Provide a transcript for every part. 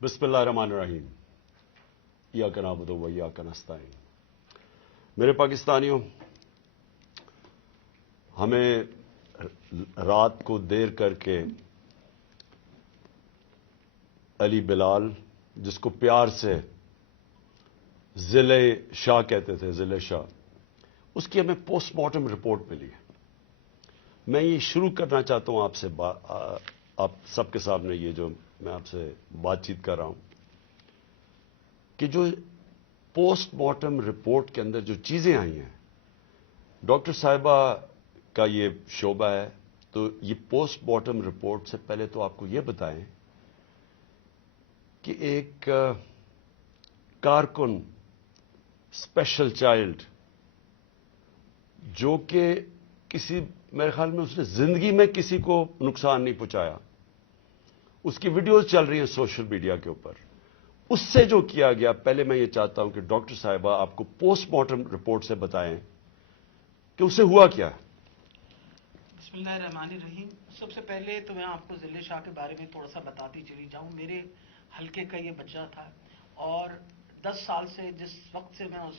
بسم اللہ الرحمن الرحیم ایاک نعبد و ایاک نستعین۔ میرے پاکستانیوں، ہمیں رات کو دیر کر کے علی بلال، جس کو پیار سے ضلع شاہ کہتے تھے، ضلع شاہ، اس کی ہمیں پوسٹ مارٹم رپورٹ ملی ہے۔ میں یہ شروع کرنا چاہتا ہوں آپ سے، آپ سب کے سامنے یہ جو میں آپ سے بات چیت کر رہا ہوں کہ جو پوسٹ مارٹم رپورٹ کے اندر جو چیزیں آئی ہیں، ڈاکٹر صاحبہ کا یہ شعبہ ہے، تو یہ پوسٹ مارٹم رپورٹ سے پہلے تو آپ کو یہ بتائیں کہ ایک کارکن اسپیشل چائلڈ جو کہ کسی، میرے خیال میں اس نے زندگی میں کسی کو نقصان نہیں پہنچایا، اس کی ویڈیوز چل رہی ہیں سوشل میڈیا کے اوپر، اس سے جو کیا گیا، پہلے میں یہ چاہتا ہوں کہ ڈاکٹر صاحبہ آپ کو پوسٹ مارٹم رپورٹ سے بتائیں کہ اس سے ہوا کیا ہے۔ بسم اللہ الرحمن الرحیم۔ سب سے پہلے تو میں آپ کو ضلع شاہ کے بارے میں تھوڑا سا بتاتی چلی جاؤں۔ میرے حلقے کا یہ بچہ تھا اور 10 سال سے جس وقت سے میں اس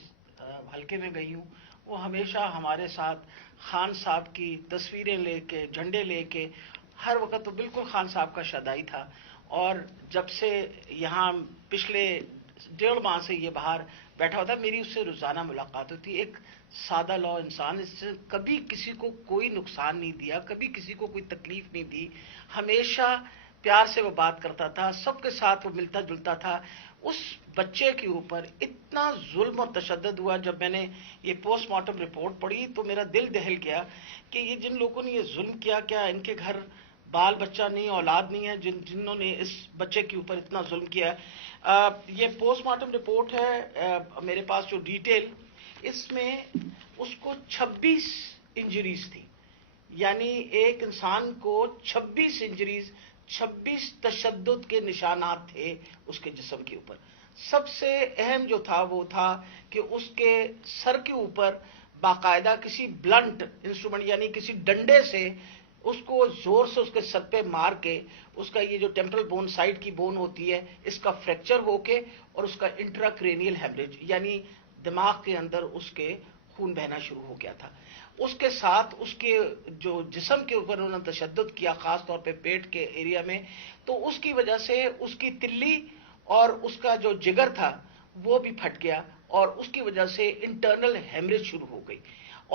حلقے میں گئی ہوں، وہ ہمیشہ ہمارے ساتھ خان صاحب کی تصویریں لے کے، جھنڈے لے کے، ہر وقت تو بالکل خان صاحب کا شدائی تھا۔ اور جب سے یہاں پچھلے 1.5 ماہ سے یہ باہر بیٹھا ہوتا، میری اس سے روزانہ ملاقات ہوتی۔ ایک سادہ لو انسان، اس سے کبھی کسی کو کوئی نقصان نہیں دیا، کبھی کسی کو کوئی تکلیف نہیں دی، ہمیشہ پیار سے وہ بات کرتا تھا، سب کے ساتھ وہ ملتا جلتا تھا۔ اس بچے کے اوپر اتنا ظلم اور تشدد ہوا، جب میں نے یہ پوسٹ مارٹم رپورٹ پڑھی تو میرا دل دہل گیا کہ یہ جن لوگوں نے یہ ظلم کیا، کیا ان کے گھر بال بچہ نہیں، اولاد نہیں ہے جنہوں نے اس بچے کے اوپر اتنا ظلم کیا۔ یہ پوسٹ مارٹم رپورٹ ہے میرے پاس جو ڈیٹیل، اس میں اس کو 26 انجریز تھی، یعنی ایک انسان کو 26 انجریز، 26 تشدد کے نشانات تھے اس کے جسم کے اوپر۔ سب سے اہم جو تھا وہ تھا کہ اس کے سر کے اوپر باقاعدہ کسی بلنٹ انسٹرومنٹ، یعنی کسی ڈنڈے سے اس کو زور سے اس کے سر پہ مار کے، اس کا یہ جو ٹیمپرل بون، سائڈ کی بون ہوتی ہے، اس کا فریکچر ہو کے، اور اس کا انٹراکرینیل ہیمریج، یعنی دماغ کے اندر اس کے خون بہنا شروع ہو گیا تھا۔ اس کے ساتھ اس کے جو جسم کے اوپر انہوں نے تشدد کیا، خاص طور پہ پیٹ کے ایریا میں، تو اس کی وجہ سے اس کی تلی اور اس کا جو جگر تھا وہ بھی پھٹ گیا، اور اس کی وجہ سے انٹرنل ہیمریج شروع ہو گئی۔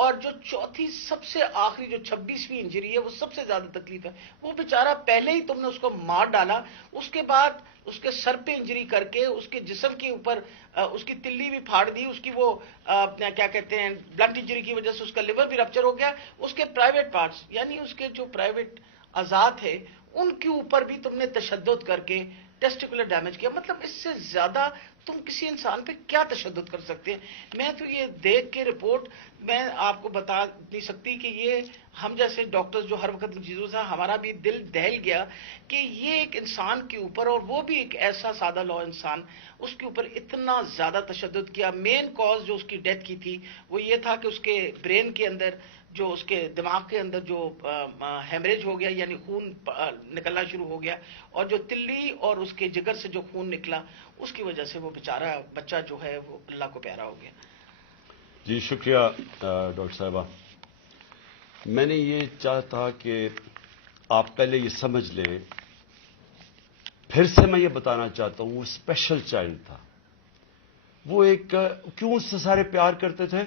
اور جو چوتھی سب سے آخری جو 26ویں انجری ہے، وہ سب سے زیادہ تکلیف ہے۔ وہ بیچارہ پہلے ہی تم نے اس کو مار ڈالا، اس کے بعد اس کے سر پہ انجری کر کے، اس کے جسم کے اوپر اس کی تلی بھی پھاڑ دی، اس کی وہ کیا کہتے ہیں، بلنٹ انجری کی وجہ سے اس کا لیور بھی رپچر ہو گیا، اس کے پرائیویٹ پارٹس، یعنی اس کے جو پرائیویٹ اعضاء تھے ان کے اوپر بھی تم نے تشدد کر کے ٹیسٹیکولر ڈیمیج کیا۔ مطلب اس سے زیادہ تم کسی انسان پہ کیا تشدد کر سکتے ہیں؟ میں تو یہ دیکھ کے رپورٹ میں آپ کو بتا نہیں سکتی کہ یہ ہم جیسے ڈاکٹرز جو ہر وقت ان چیزوں سے، ہمارا بھی دل دہل گیا کہ یہ ایک انسان کے اوپر، اور وہ بھی ایک ایسا سادہ لو انسان، اس کے اوپر اتنا زیادہ تشدد کیا۔ مین کاز جو اس کی ڈیتھ کی تھی وہ یہ تھا کہ اس کے برین کے اندر، جو اس کے دماغ کے اندر جو ہیمریج ہو گیا، یعنی خون نکلنا شروع ہو گیا، اور جو تلی اور اس کے جگر سے جو خون نکلا، اس کی وجہ سے وہ بیچارہ بچہ جو ہے وہ اللہ کو پیارا ہو گیا۔ جی شکریہ ڈاکٹر صاحبہ۔ میں نے یہ چاہتا کہ آپ پہلے یہ سمجھ لیں، پھر سے میں یہ بتانا چاہتا ہوں، وہ اسپیشل چائلڈ تھا، وہ ایک، کیوں اس سے سارے پیار کرتے تھے،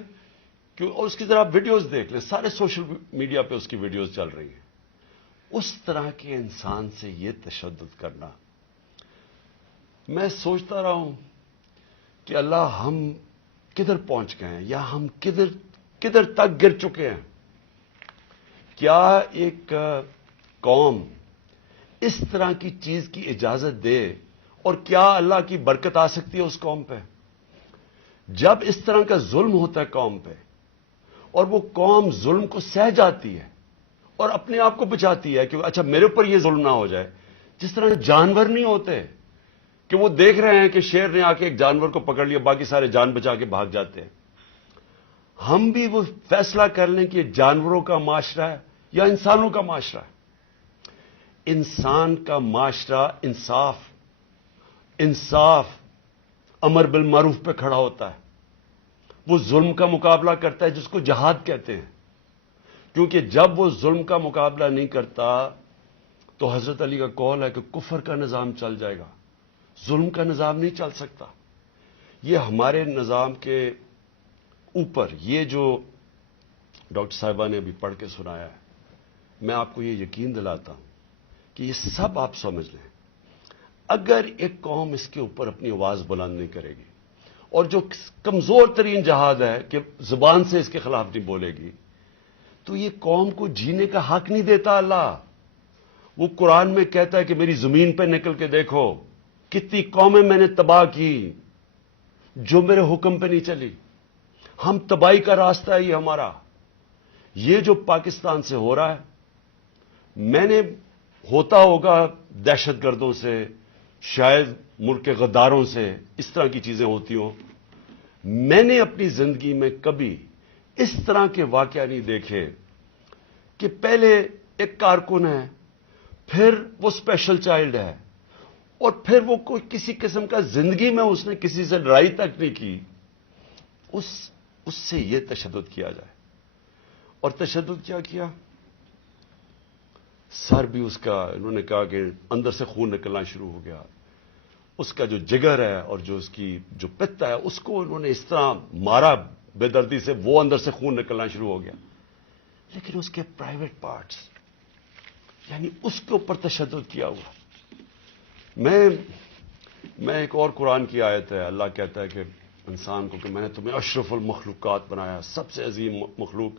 اور اس کی ذرا ویڈیوز دیکھ لیں، سارے سوشل میڈیا پہ اس کی ویڈیوز چل رہی ہیں۔ اس طرح کے انسان سے یہ تشدد کرنا، میں سوچتا رہا ہوں کہ اللہ ہم کدھر پہنچ گئے ہیں، یا ہم کدھر تک گر چکے ہیں۔ کیا ایک قوم اس طرح کی چیز کی اجازت دے، اور کیا اللہ کی برکت آ سکتی ہے اس قوم پہ؟ جب اس طرح کا ظلم ہوتا ہے قوم پہ، اور وہ قوم ظلم کو سہ جاتی ہے اور اپنے آپ کو بچاتی ہے کہ اچھا میرے اوپر یہ ظلم نہ ہو جائے، جس طرح جانور نہیں ہوتے کہ وہ دیکھ رہے ہیں کہ شیر نے آ کے ایک جانور کو پکڑ لیا، باقی سارے جان بچا کے بھاگ جاتے ہیں۔ ہم بھی وہ فیصلہ کر لیں کہ یہ جانوروں کا معاشرہ ہے یا انسانوں کا معاشرہ ہے۔ انسان کا معاشرہ انصاف، انصاف، امر بالمعروف پہ کھڑا ہوتا ہے. وہ ظلم کا مقابلہ کرتا ہے جس کو جہاد کہتے ہیں. کیونکہ جب وہ ظلم کا مقابلہ نہیں کرتا تو حضرت علی کا قول ہے کہ کفر کا نظام چل جائے گا، ظلم کا نظام نہیں چل سکتا. یہ ہمارے نظام کے اوپر یہ جو ڈاکٹر صاحبہ نے ابھی پڑھ کے سنایا ہے، میں آپ کو یہ یقین دلاتا ہوں کہ یہ سب آپ سمجھ لیں. اگر ایک قوم اس کے اوپر اپنی آواز بلند نہیں کرے گی اور جو کمزور ترین جہاد ہے کہ زبان سے اس کے خلاف نہیں بولے گی، تو یہ قوم کو جینے کا حق نہیں دیتا اللہ. وہ قرآن میں کہتا ہے کہ میری زمین پہ نکل کے دیکھو کتنی قومیں میں نے تباہ کی جو میرے حکم پہ نہیں چلی. ہم تباہی کا راستہ ہے یہ ہمارا. یہ جو پاکستان سے ہو رہا ہے، میں نے ہوتا ہوگا دہشت گردوں سے، شاید ملک کے غداروں سے اس طرح کی چیزیں ہوتی ہوں. میں نے اپنی زندگی میں کبھی اس طرح کے واقعہ نہیں دیکھے کہ پہلے ایک کارکن ہے، پھر وہ اسپیشل چائلڈ ہے، اور پھر وہ کوئی کسی قسم کا زندگی میں اس نے کسی سے لڑائی تک نہیں کی، اس سے یہ تشدد کیا جائے. اور تشدد کیا کیا؟ سر بھی اس کا، انہوں نے کہا کہ اندر سے خون نکلنا شروع ہو گیا. اس کا جو جگر ہے اور جو اس کی جو پتا ہے اس کو انہوں نے اس طرح مارا بے دردی سے، وہ اندر سے خون نکلنا شروع ہو گیا. لیکن اس کے پرائیویٹ پارٹس، یعنی اس کے اوپر تشدد کیا ہوا. میں ایک اور قرآن کی آیت ہے، اللہ کہتا ہے کہ انسان کو کہ میں نے تمہیں اشرف المخلوقات بنایا، سب سے عظیم مخلوق،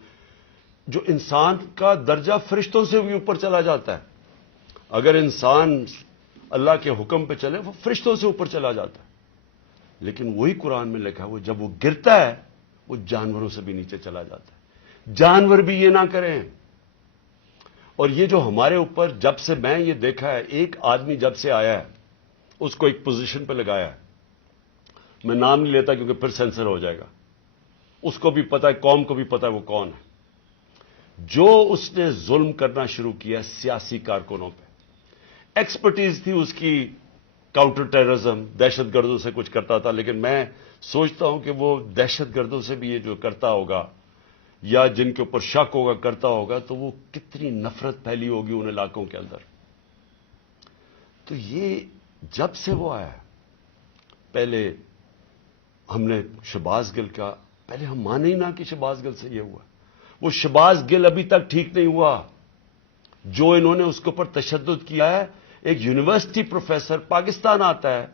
جو انسان کا درجہ فرشتوں سے بھی اوپر چلا جاتا ہے. اگر انسان اللہ کے حکم پہ چلے وہ فرشتوں سے اوپر چلا جاتا ہے. لیکن وہی قرآن میں لکھا ہے وہ جب وہ گرتا ہے وہ جانوروں سے بھی نیچے چلا جاتا ہے. جانور بھی یہ نہ کریں. اور یہ جو ہمارے اوپر جب سے میں یہ دیکھا ہے، ایک آدمی جب سے آیا ہے اس کو ایک پوزیشن پہ لگایا ہے، میں نام نہیں لیتا کیونکہ پھر سینسر ہو جائے گا، اس کو بھی پتا ہے، قوم کو بھی پتا ہے وہ کون ہے. جو اس نے ظلم کرنا شروع کیا سیاسی کارکنوں پہ، ایکسپرٹیز تھی اس کی کاؤنٹر ٹیررزم، دہشت گردوں سے کچھ کرتا تھا. لیکن میں سوچتا ہوں کہ وہ دہشت گردوں سے بھی یہ جو کرتا ہوگا یا جن کے اوپر شک ہوگا کرتا ہوگا تو وہ کتنی نفرت پھیلی ہوگی ان علاقوں کے اندر. تو یہ جب سے وہ آیا، پہلے ہم نے شہباز گل کا، پہلے ہم مانے ہی نہ کہ شہباز گل سے یہ ہوا. وہ شہباز گل ابھی تک ٹھیک نہیں ہوا. جو انہوں نے اس کے اوپر تشدد کیا ہے، ایک یونیورسٹی پروفیسر پاکستان آتا ہے،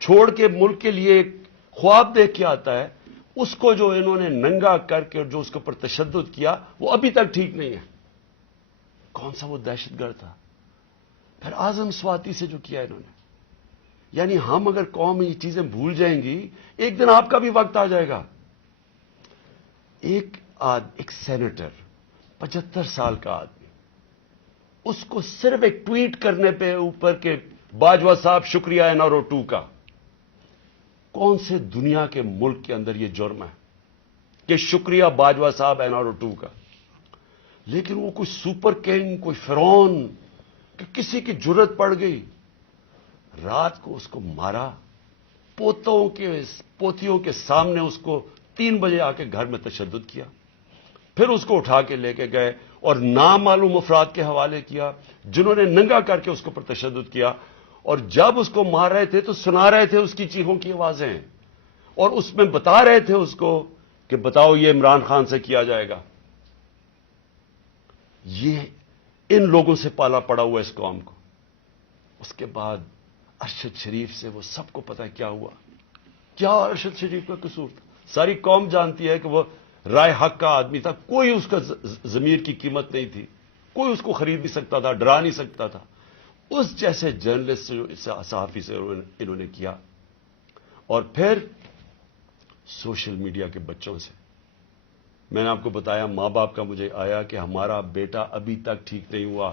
چھوڑ کے ملک کے لیے ایک خواب دیکھ کے آتا ہے، اس کو جو انہوں نے ننگا کر کے جو اس کے اوپر تشدد کیا وہ ابھی تک ٹھیک نہیں ہے. کون سا وہ دہشت گرد تھا؟ پھر اعظم سواتی سے جو کیا انہوں نے. یعنی ہم اگر قوم یہ چیزیں بھول جائیں گی، ایک دن آپ کا بھی وقت آ جائے گا. ایک سینیٹر 75 سال کا آدمی، اس کو صرف ایک ٹویٹ کرنے پہ اوپر کے باجوہ صاحب شکریہ NRO 2 کا. کون سے دنیا کے ملک کے اندر یہ جرم ہے کہ شکریہ باجوہ صاحب NRO 2 کا؟ لیکن وہ کوئی سپر کنگ، کوئی فرعون کہ کسی کی جرت پڑ گئی، رات کو اس کو مارا، پوتیوں کے سامنے اس کو 3 بجے آ کے گھر میں تشدد کیا، پھر اس کو اٹھا کے لے کے گئے اور نامعلوم افراد کے حوالے کیا جنہوں نے ننگا کر کے اس کے اوپر تشدد کیا. اور جب اس کو مار رہے تھے تو سنا رہے تھے اس کی چیخوں کی آوازیں، اور اس میں بتا رہے تھے اس کو کہ بتاؤ یہ عمران خان سے کیا جائے گا. یہ ان لوگوں سے پالا پڑا ہوا اس قوم کو. اس کے بعد ارشد شریف سے وہ سب کو پتا کیا ہوا. کیا ارشد شریف کا قصور تھا؟ ساری قوم جانتی ہے کہ وہ رائے حق کا آدمی تھا، کوئی اس کا ضمیر کی قیمت نہیں تھی، کوئی اس کو خرید نہیں سکتا تھا، ڈرا نہیں سکتا تھا. اس جیسے جرنلسٹ سے، صحافی سے انہوں نے کیا. اور پھر سوشل میڈیا کے بچوں سے، میں نے آپ کو بتایا ماں باپ کا مجھے آیا کہ ہمارا بیٹا ابھی تک ٹھیک نہیں ہوا.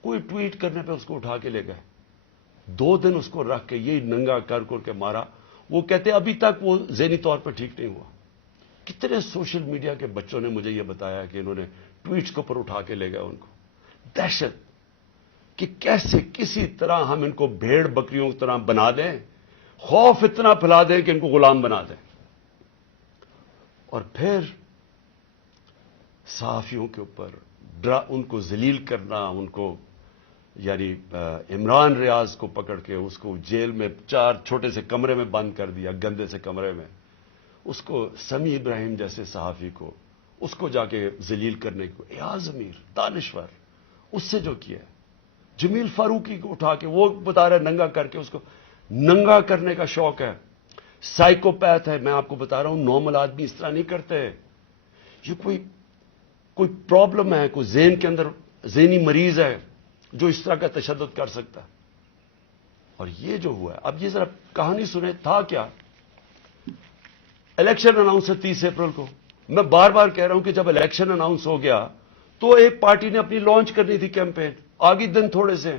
کوئی ٹویٹ کرنے پہ اس کو اٹھا کے لے گئے، 2 دن اس کو رکھ کے یہی ننگا کر کے مارا. وہ کہتے ابھی تک وہ ذہنی طور پر ٹھیک نہیں ہوا. کتنے سوشل میڈیا کے بچوں نے مجھے یہ بتایا کہ انہوں نے ٹویٹس کے اوپر اٹھا کے لے گئے ان کو. دہشت. کہ کیسے کسی طرح ہم ان کو بھیڑ بکریوں کی طرح بنا دیں، خوف اتنا پھیلا دیں کہ ان کو غلام بنا دیں، اور پھر صحافیوں کے اوپر ان کو ذلیل کرنا، ان کو یعنی عمران ریاض کو پکڑ کے اس کو جیل میں 4 چھوٹے سے کمرے میں بند کر دیا، گندے سے کمرے میں، اس کو سمیع ابراہیم جیسے صحافی کو اس کو جا کے ذلیل کرنے کو، ایاز امیر دانشور اس سے جو کیا ہے، جمیل فاروقی کو اٹھا کے وہ بتا رہا ہے ننگا کر کے، اس کو ننگا کرنے کا شوق ہے، سائیکوپیتھ ہے، میں آپ کو بتا رہا ہوں نارمل آدمی اس طرح نہیں کرتے، یہ کوئی پرابلم ہے، کوئی ذہن کے اندر ذہنی مریض ہے جو اس طرح کا تشدد کر سکتا ہے۔ اور یہ جو ہوا ہے، اب یہ ذرا کہانی سنیں، تھا کیا؟ الیکشن اناؤنس ہے 30 اپریل کو، میں بار بار کہہ رہا ہوں کہ جب الیکشن اناؤنس ہو گیا تو ایک پارٹی نے اپنی لانچ کرنی تھی کیمپین، آگے دن تھوڑے سے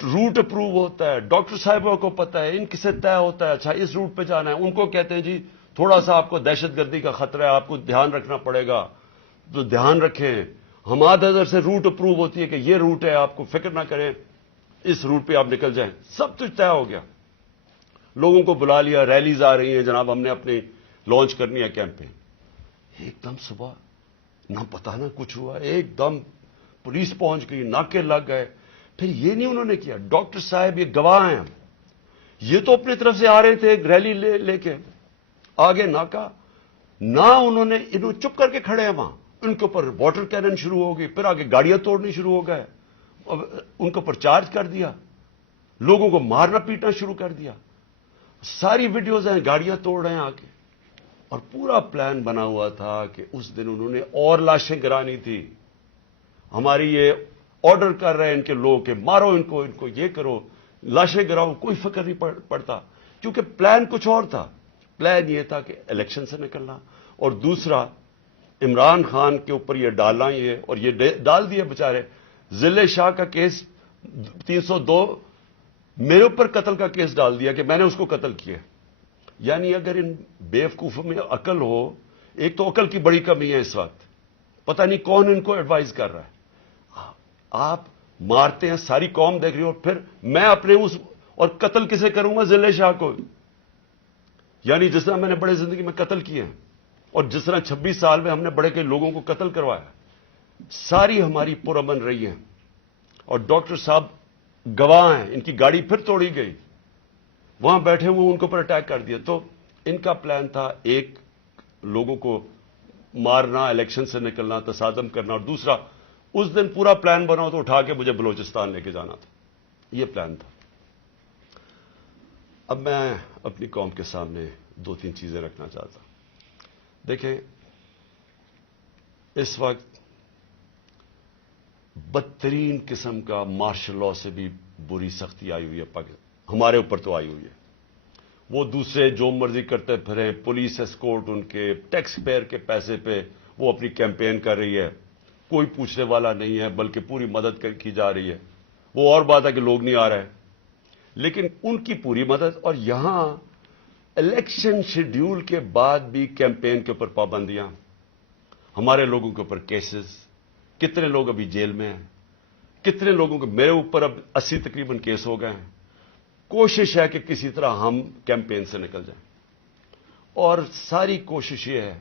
روٹ اپروو ہوتا ہے، ڈاکٹر صاحبوں کو پتا ہے، ان کسے طے ہوتا ہے، اچھا اس روٹ پہ جانا ہے، ان کو کہتے ہیں جی تھوڑا سا آپ کو دہشت گردی کا خطرہ ہے، آپ کو دھیان رکھنا پڑے گا، تو دھیان رکھیں، ہمارے نظر سے روٹ اپروو ہوتی ہے کہ یہ روٹ ہے، آپ کو فکر نہ کریں، اس روٹ پہ آپ نکل جائیں، سب کچھ طے ہو گیا، لوگوں کو بلا لیا، ریلیز آ رہی ہیں، جناب ہم نے اپنی لانچ کرنی ہے کیمپین، ایک دم صبح نہ پتا نہ کچھ ہوا، ایک دم پولیس پہنچ گئی، ناکے لگ گئے، پھر یہ نہیں انہوں نے کیا، ڈاکٹر صاحب یہ گواہ ہیں، یہ تو اپنی طرف سے آ رہے تھے ایک ریلی لے کے، آگے ناکا، نہ انہوں چپ کر کے کھڑے ہیں وہاں، ان کے اوپر واٹر کینن شروع ہو گئی، پھر آگے گاڑیاں توڑنی شروع ہو گئے، ان کے اوپر چارج کر دیا، لوگوں کو مارنا پیٹنا شروع کر دیا، ساری ویڈیوز ہیں، گاڑیاں توڑ رہے ہیں آگے، اور پورا پلان بنا ہوا تھا کہ اس دن انہوں نے اور لاشیں گرانی تھی، ہماری یہ آرڈر کر رہے ہیں ان کے لوگ کہ مارو ان کو یہ کرو، لاشیں گراؤ، کوئی فکر نہیں پڑتا، کیونکہ پلان کچھ اور تھا، پلان یہ تھا کہ الیکشن سے نکلنا، اور دوسرا عمران خان کے اوپر یہ ڈالنا، یہ اور یہ ڈال دیے بیچارے، ضلع شاہ کا کیس 302 میرے اوپر قتل کا کیس ڈال دیا کہ میں نے اس کو قتل کیا، یعنی اگر ان بیوقوفوں میں عقل ہو، ایک تو عقل کی بڑی کمی ہے اس وقت، پتہ نہیں کون ان کو ایڈوائز کر رہا ہے، آپ مارتے ہیں، ساری قوم دیکھ رہی ہو، پھر میں اپنے اور قتل کسے کروں گا؟ ضلع شاہ کو، یعنی جس طرح میں نے بڑے زندگی میں قتل کیے ہیں، اور جس طرح 26 سال میں ہم نے بڑے کے لوگوں کو قتل کروایا، ساری ہماری پرامن رہی ہیں، اور ڈاکٹر صاحب گواہ ہیں، ان کی گاڑی پھر توڑی گئی، وہاں بیٹھے ہوئے ان کے اوپر اٹیک کر دیا، تو ان کا پلان تھا ایک لوگوں کو مارنا، الیکشن سے نکلنا، تصادم کرنا، اور دوسرا اس دن پورا پلان بنا تو اٹھا کے مجھے بلوچستان لے کے جانا تھا، یہ پلان تھا۔ اب میں اپنی قوم کے سامنے 2-3 چیزیں رکھنا چاہتا ہوں۔ دیکھیں، اس وقت بدترین قسم کا مارشل لا سے بھی بری سختی آئی ہوئی ہے، ہمارے اوپر تو آئی ہوئی ہے، وہ دوسرے جو مرضی کرتے پھریں، پولیس اسکورٹ ان کے ٹیکس پیئر کے پیسے پہ وہ اپنی کیمپین کر رہی ہے، کوئی پوچھنے والا نہیں ہے، بلکہ پوری مدد کی جا رہی ہے، وہ اور بات ہے کہ لوگ نہیں آ رہے، لیکن ان کی پوری مدد، اور یہاں الیکشن شیڈیول کے بعد بھی کیمپین کے اوپر پابندیاں، ہمارے لوگوں کے اوپر کیسز، کتنے لوگ ابھی جیل میں ہیں، کتنے لوگوں کے، میرے اوپر اب 80 تقریباً کیس ہو گئے ہیں، کوشش ہے کہ کسی طرح ہم کیمپین سے نکل جائیں، اور ساری کوشش یہ ہے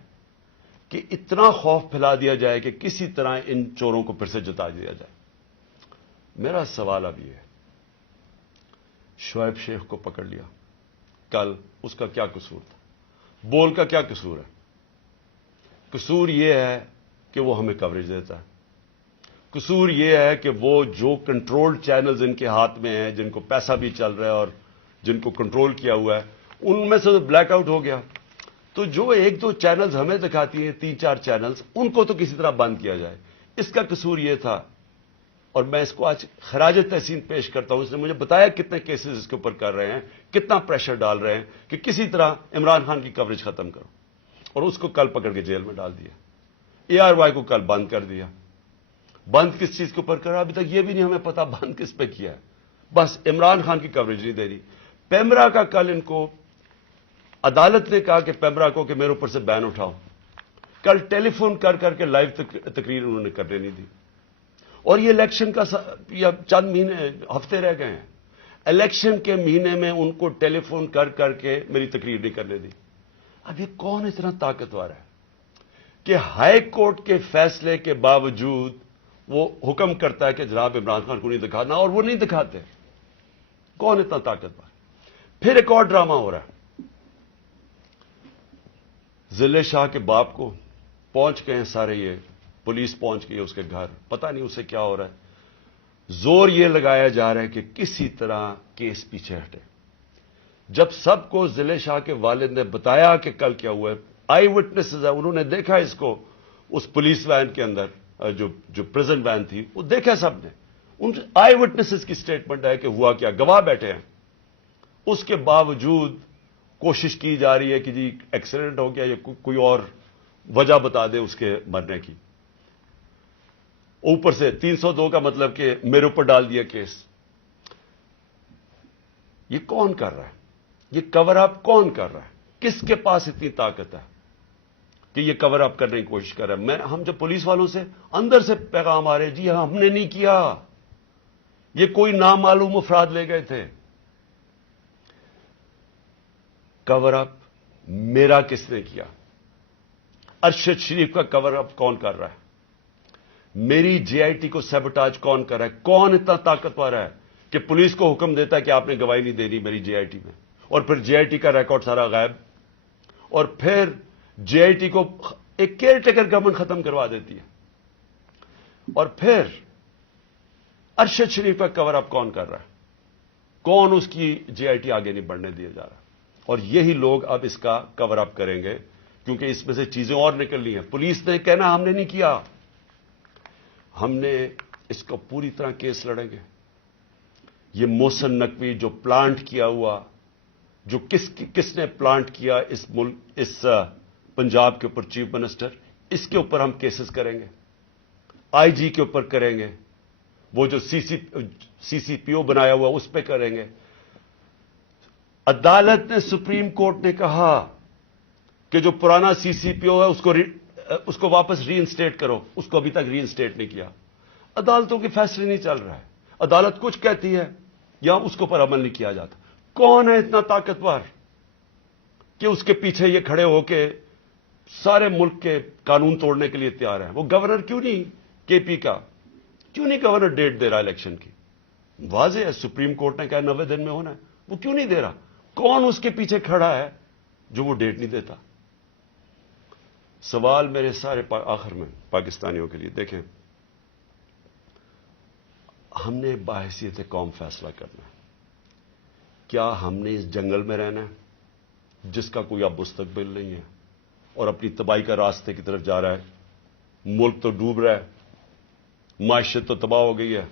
کہ اتنا خوف پھیلا دیا جائے کہ کسی طرح ان چوروں کو پھر سے جتا دیا جائے۔ میرا سوال اب یہ ہے، شعیب شیخ کو پکڑ لیا کل، اس کا کیا قصور تھا؟ بول کا کیا قصور ہے؟ قصور یہ ہے کہ وہ ہمیں کوریج دیتا ہے، قصور یہ ہے کہ وہ جو کنٹرول چینلز ان کے ہاتھ میں ہیں، جن کو پیسہ بھی چل رہا ہے اور جن کو کنٹرول کیا ہوا ہے، ان میں سے بلیک آؤٹ ہو گیا، تو جو 1-2 چینلز ہمیں دکھاتی ہیں، 3-4 چینلز، ان کو تو کسی طرح بند کیا جائے، اس کا قصور یہ تھا، اور میں اس کو آج خراج تحسین پیش کرتا ہوں، اس نے مجھے بتایا کتنے کیسز اس کے اوپر کر رہے ہیں، کتنا پریشر ڈال رہے ہیں کہ کسی طرح عمران خان کی کوریج ختم کرو، اور اس کو کل پکڑ کے جیل میں ڈال دیا، ARY کو کل بند کر دیا۔ بند کس چیز کے اوپر کرا ابھی تک یہ بھی نہیں ہمیں پتا، بند کس پہ کیا ہے، بس عمران خان کی کوریج نہیں دے رہی۔ پیمرا کا کل ان کو عدالت نے کہا کہ پیمرا کو کہ میرے اوپر سے بین اٹھاؤ، کل ٹیلی فون کر کے لائیو تقریر انہوں نے کرنے نہیں دی، اور یہ الیکشن کا یا چند مہینے ہفتے رہ گئے ہیں، الیکشن کے مہینے میں ان کو ٹیلی فون کر کر کے میری تقریر نہیں کرنے دی۔ اب یہ کون اتنا طاقتور ہے کہ ہائی کورٹ کے فیصلے کے باوجود وہ حکم کرتا ہے کہ جناب عمران خان کو نہیں دکھانا، اور وہ نہیں دکھاتے؟ کون اتنا طاقتور؟ پھر ایک اور ڈرامہ ہو رہا ہے۔ ضلع شاہ کے باپ کو پہنچ گئے ہیں سارے، یہ پولیس پہنچ گئی اس کے گھر، پتہ نہیں اسے کیا ہو رہا ہے۔ زور یہ لگایا جا رہا ہے کہ کسی طرح کیس پیچھے ہٹے۔ جب سب کو ضلع شاہ کے والد نے بتایا کہ کل کیا ہوا ہے، آئی وٹنسز ہیں، انہوں نے دیکھا اس کو اس پولیس وین کے اندر، جو پریزنٹ وین تھی، وہ دیکھا سب نے، ان آئی وٹنسز کی سٹیٹمنٹ ہے کہ ہوا کیا، گواہ بیٹھے ہیں۔ اس کے باوجود کوشش کی جا رہی ہے کہ جی ایکسیڈنٹ ہو گیا یا کوئی اور وجہ بتا دے اس کے مرنے کی۔ اوپر سے 302 کا مطلب کہ میرے اوپر ڈال دیا کیس۔ یہ کون کر رہا ہے؟ یہ کور اپ کون کر رہا ہے؟ کس کے پاس اتنی طاقت ہے کہ یہ کور اپ کرنے کی کوشش کر رہا ہے؟ ہم جب پولیس والوں سے اندر سے پیغام آ رہے جی ہم نے نہیں کیا، یہ کوئی نامعلوم افراد لے گئے تھے۔ کور اپ میرا کس نے کیا؟ ارشد شریف کا کور اپ کون کر رہا ہے؟ میری جے آئی ٹی کو سیبوٹاج کون کر رہا ہے؟ کون اتنا طاقتور ہے کہ پولیس کو حکم دیتا ہے کہ آپ نے گواہی نہیں دینی میری جے آئی ٹی میں، اور پھر جے آئی ٹی کا ریکارڈ سارا غائب، اور پھر جے آئی ٹی کو ایک کیئر ٹیکر گورنمنٹ ختم کروا دیتی ہے، اور پھر ارشد شریف کا کور اپ کون کر رہا ہے؟ کون اس کی جے آئی ٹی آگے نہیں بڑھنے دیا جا رہا؟ اور یہی لوگ اب اس کا کور اپ کریں گے، کیونکہ اس میں سے چیزیں اور نکلنی ہیں۔ پولیس نے کہنا ہم نے نہیں کیا، ہم نے اس کو پوری طرح کیس لڑیں گے۔ یہ محسن نقوی جو پلانٹ کیا ہوا، جو کس نے پلانٹ کیا اس پنجاب کے اوپر چیف منسٹر، اس کے اوپر ہم کیسز کریں گے، آئی جی کے اوپر کریں گے، وہ جو سی سی پی او بنایا ہوا اس پہ کریں گے۔ عدالت نے، سپریم کورٹ نے کہا کہ جو پرانا سی سی پی او ہے اس کو واپس ری انسٹیٹ کرو، اس کو ابھی تک ری انسٹیٹ نہیں کیا۔ عدالتوں کے فیصلے نہیں چل رہا ہے، عدالت کچھ کہتی ہے یا اس کے اوپر عمل نہیں کیا جاتا۔ کون ہے اتنا طاقتور کہ اس کے پیچھے یہ کھڑے ہو کے سارے ملک کے قانون توڑنے کے لیے تیار ہے؟ وہ گورنر کیوں نہیں، کے پی کا کیوں نہیں گورنر ڈیٹ دے رہا الیکشن کی؟ واضح ہے سپریم کورٹ نے کہا 90 دن میں ہونا ہے، وہ کیوں نہیں دے رہا؟ کون اس کے پیچھے کھڑا ہے جو وہ ڈیٹ نہیں دیتا؟ سوال میرے سارے آخر میں پاکستانیوں کے لیے، دیکھیں ہم نے بحیثیت قوم فیصلہ کرنا ہے۔ کیا ہم نے اس جنگل میں رہنا ہے جس کا کوئی اب مستقبل نہیں ہے اور اپنی تباہی کا راستے کی طرف جا رہا ہے؟ ملک تو ڈوب رہا ہے، معیشت تو تباہ ہو گئی ہے،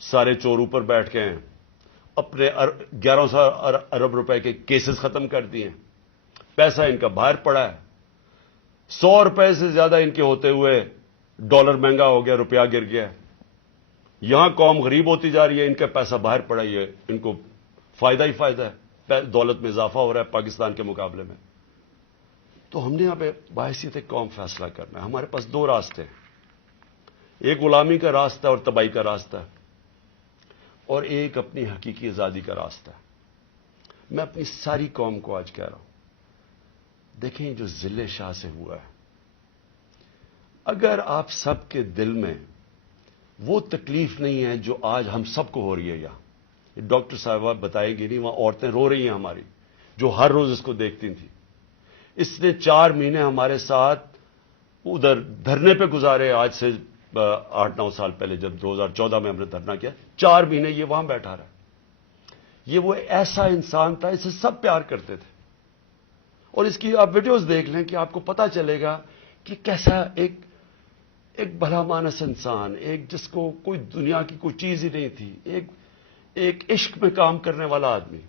سارے چور اوپر بیٹھ گئے ہیں، اپنے 1100 ارب روپے کے کیسز ختم کر دیے ہیں، پیسہ ان کا باہر پڑا ہے، 100 روپے سے زیادہ ان کے ہوتے ہوئے ڈالر مہنگا ہو گیا، روپیہ گر گیا ہے، یہاں قوم غریب ہوتی جا رہی ہے، ان کا پیسہ باہر پڑا ہی ہے، ان کو فائدہ ہی فائدہ ہے، دولت میں اضافہ ہو رہا ہے پاکستان کے مقابلے میں۔ تو ہم نے یہاں پہ بحیثیت قوم فیصلہ کرنا ہے۔ ہمارے پاس دو راستے ہیں، ایک غلامی کا راستہ اور تباہی کا راستہ ہے، اور ایک اپنی حقیقی آزادی کا راستہ ہے۔ میں اپنی ساری قوم کو آج کہہ رہا ہوں، دیکھیں جو ضلع شاہ سے ہوا ہے، اگر آپ سب کے دل میں وہ تکلیف نہیں ہے جو آج ہم سب کو ہو رہی ہے، یہاں ڈاکٹر صاحبہ بتائے گی نہیں، وہاں عورتیں رو رہی ہیں ہماری، جو ہر روز اس کو دیکھتی تھیں۔ اس نے 4 مہینے ہمارے ساتھ ادھر دھرنے پہ گزارے، آج سے 8-9 سال پہلے جب 2014 میں ہم نے دھرنا کیا، 4 مہینے یہ وہاں بیٹھا رہا۔ یہ وہ ایسا انسان تھا، اسے سب پیار کرتے تھے، اور اس کی آپ ویڈیوز دیکھ لیں کہ آپ کو پتا چلے گا کہ کیسا ایک بھلا مانس انسان، ایک جس کو کوئی دنیا کی کوئی چیز ہی نہیں تھی، ایک عشق میں کام کرنے والا آدمی،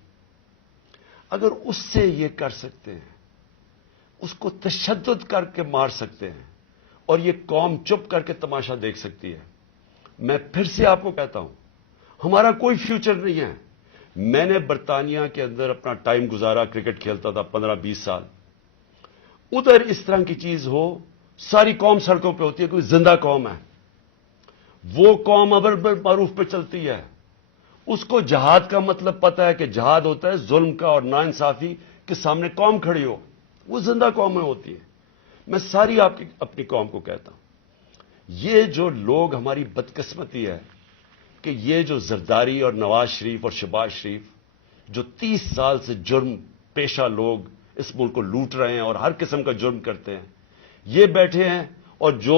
اگر اس سے یہ کر سکتے ہیں، اس کو تشدد کر کے مار سکتے ہیں، اور یہ قوم چپ کر کے تماشا دیکھ سکتی ہے، میں پھر سے آپ کو کہتا ہوں ہمارا کوئی فیوچر نہیں ہے۔ میں نے برطانیہ کے اندر اپنا ٹائم گزارا، کرکٹ کھیلتا تھا 15-20 سال، ادھر اس طرح کی چیز ہو، ساری قوم سڑکوں پہ ہوتی ہے، کوئی زندہ قوم ہے، وہ قوم امر بالمعروف پہ چلتی ہے. اس کو جہاد کا مطلب پتا ہے کہ جہاد ہوتا ہے ظلم کا اور ناانصافی کے سامنے قوم کھڑی ہو. وہ زندہ قومیں ہوتی ہیں. میں ساری اپنی قوم کو کہتا ہوں، یہ جو لوگ ہماری بدقسمتی ہے کہ یہ جو زرداری اور نواز شریف اور شہباز شریف جو 30 سال سے جرم پیشہ لوگ اس ملک کو لوٹ رہے ہیں اور ہر قسم کا جرم کرتے ہیں، یہ بیٹھے ہیں اور جو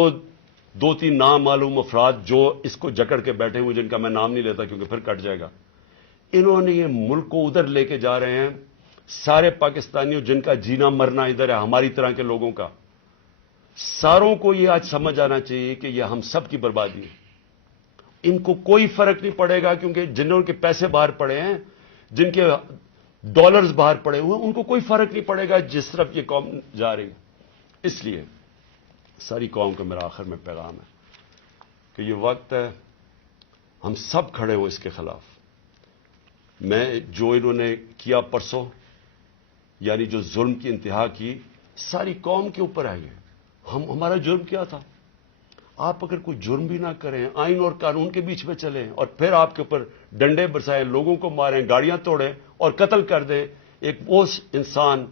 2-3 نامعلوم افراد جو اس کو جکڑ کے بیٹھے ہوئے، جن کا میں نام نہیں لیتا کیونکہ پھر کٹ جائے گا، انہوں نے یہ ملک کو ادھر لے کے جا رہے ہیں. سارے پاکستانیوں جن کا جینا مرنا ادھر ہے، ہماری طرح کے لوگوں کا، ساروں کو یہ آج سمجھ آنا چاہیے کہ یہ ہم سب کی بربادی ہے. ان کو کوئی فرق نہیں پڑے گا کیونکہ جنہوں کے پیسے باہر پڑے ہیں، جن کے ڈالرز باہر پڑے ہوئے ہیں، ان کو کوئی فرق نہیں پڑے گا جس طرف یہ قوم جا رہی ہے. اس لیے ساری قوم کا میرا آخر میں پیغام ہے کہ یہ وقت ہے ہم سب کھڑے ہوں اس کے خلاف. میں جو انہوں نے کیا پرسوں، یعنی جو ظلم کی انتہا کی، ساری قوم کے اوپر ہے. ہمارا جرم کیا تھا؟ آپ اگر کوئی جرم بھی نہ کریں، آئین اور قانون کے بیچ میں چلیں اور پھر آپ کے اوپر ڈنڈے برسائیں، لوگوں کو ماریں، گاڑیاں توڑیں اور قتل کر دیں ایک وہ انسان،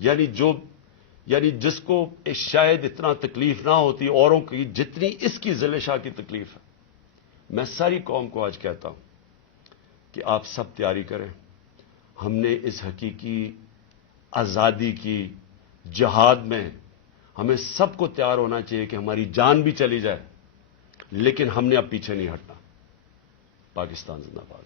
یعنی جس کو شاید اتنا تکلیف نہ ہوتی اوروں کی جتنی اس کی ذل شاہ کی تکلیف ہے. میں ساری قوم کو آج کہتا ہوں کہ آپ سب تیاری کریں. ہم نے اس حقیقی آزادی کی جہاد میں ہمیں سب کو تیار ہونا چاہیے کہ ہماری جان بھی چلی جائے لیکن ہم نے اب پیچھے نہیں ہٹنا. پاکستان زندہ باد.